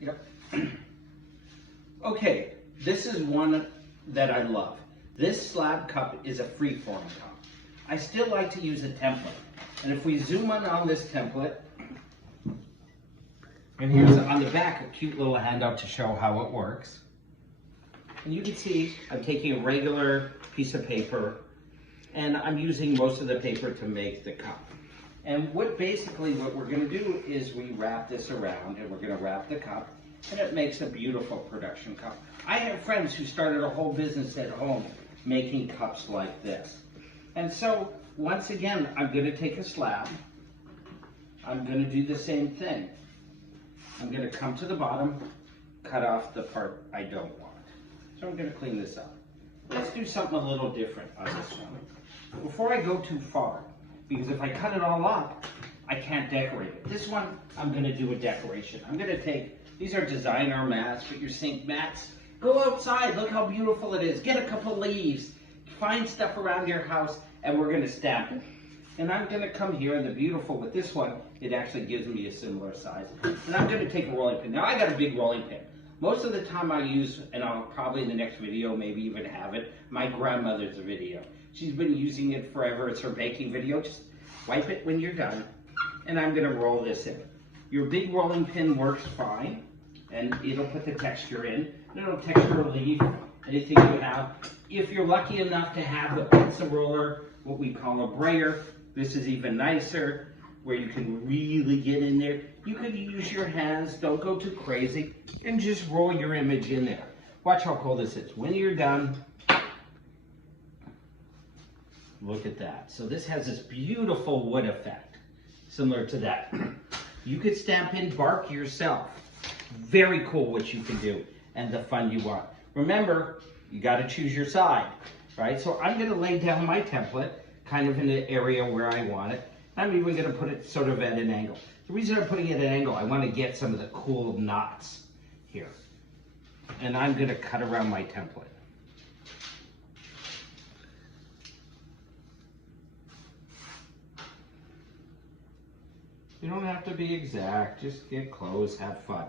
Yep. Okay, this is one that I love. This slab cup is a freeform cup. I still like to use a template. And if we zoom in on this template, and here's on the back a cute little handout to show how it works. And you can see I'm taking a regular piece of paper and I'm using most of the paper to make the cup. And what we're going to do is we wrap this around and we're going to wrap the cup and it makes a beautiful production cup. I have friends who started a whole business at home making cups like this. And so once again, I'm going to take a slab. I'm going to do the same thing. I'm going to come to the bottom, cut off the part I don't want. So I'm going to clean this up. Let's do something a little different on this one. Before I go too far, because if I cut it all up, I can't decorate it. This one, I'm going to do a decoration. I'm going to take, these are designer mats, but your sink mats. Go outside, look how beautiful it is. Get a couple leaves, find stuff around your house, and we're going to stamp it. And I'm going to come here, and the beautiful with this one, it actually gives me a similar size. And I'm going to take a rolling pin. Now I got a big rolling pin. Most of the time I use, and I'll probably in the next video maybe even have it, my grandmother's video. She's been using it forever. It's her baking video. Just wipe it when you're done. And I'm going to roll this in. Your big rolling pin works fine, and it'll put the texture in. And it'll texture a leaf, anything you have. If you're lucky enough to have the pencil roller, what we call a brayer, this is even nicer, where you can really get in there. You could use your hands, don't go too crazy, and just roll your image in there. Watch how cool this is. When you're done, look at that. So this has this beautiful wood effect, similar to that. You could stamp in bark yourself. Very cool what you can do, and the fun you want. Remember, you got to choose your side, right? So I'm going to lay down my template, kind of in the area where I want it. I'm even going to put it sort of at an angle. The reason I'm putting it at an angle, I want to get some of the cool knots here. And I'm going to cut around my template. You don't have to be exact, just get close, have fun.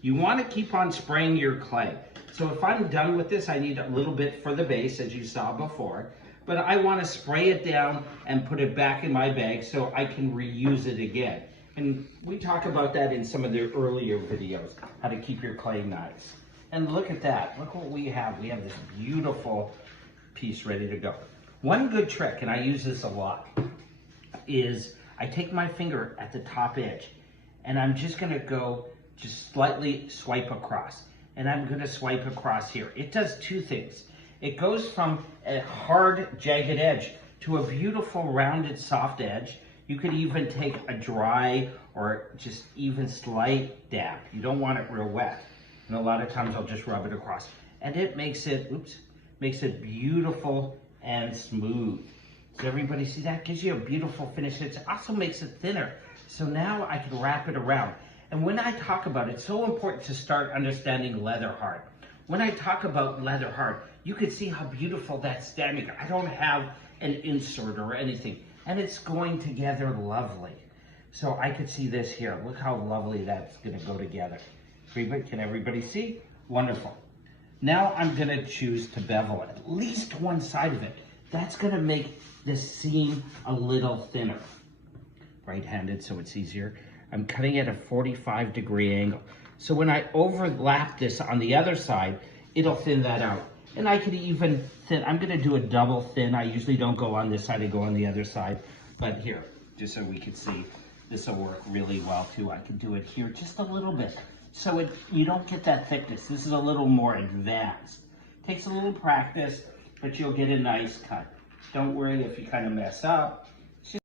You want to keep on spraying your clay. So if I'm done with this, I need a little bit for the base, as you saw before. But I want to spray it down and put it back in my bag so I can reuse it again. And we talk about that in some of the earlier videos, how to keep your clay nice. And look at that, look what we have. We have this beautiful piece ready to go. One good trick, and I use this a lot, is I take my finger at the top edge and I'm just gonna go just slightly swipe across. And I'm gonna swipe across here. It does two things. It goes from a hard, jagged edge to a beautiful, rounded, soft edge. You could even take a dry or just even slight dab. You don't want it real wet. And a lot of times I'll just rub it across. And it makes it, makes it beautiful and smooth. Does everybody see that? Gives you a beautiful finish. It also makes it thinner. So now I can wrap it around. And when I talk about it, it's so important to start understanding leather hard. When I talk about leather hard, you can see how beautiful that's standing. I don't have an insert or anything, and it's going together lovely. So I could see this here. Look how lovely that's gonna go together. Can everybody see? Wonderful. Now I'm gonna choose to bevel at least one side of it. That's gonna make this seam a little thinner. Right-handed, so it's easier. I'm cutting at a 45-degree angle. So when I overlap this on the other side, it'll thin that out. And I could even thin, I'm gonna do a double thin. I usually don't go on this side, I go on the other side. But here, just so we can see, this will work really well too. I can do it here just a little bit. So you don't get that thickness. This is a little more advanced. Takes a little practice, but you'll get a nice cut. Don't worry if you kind of mess up.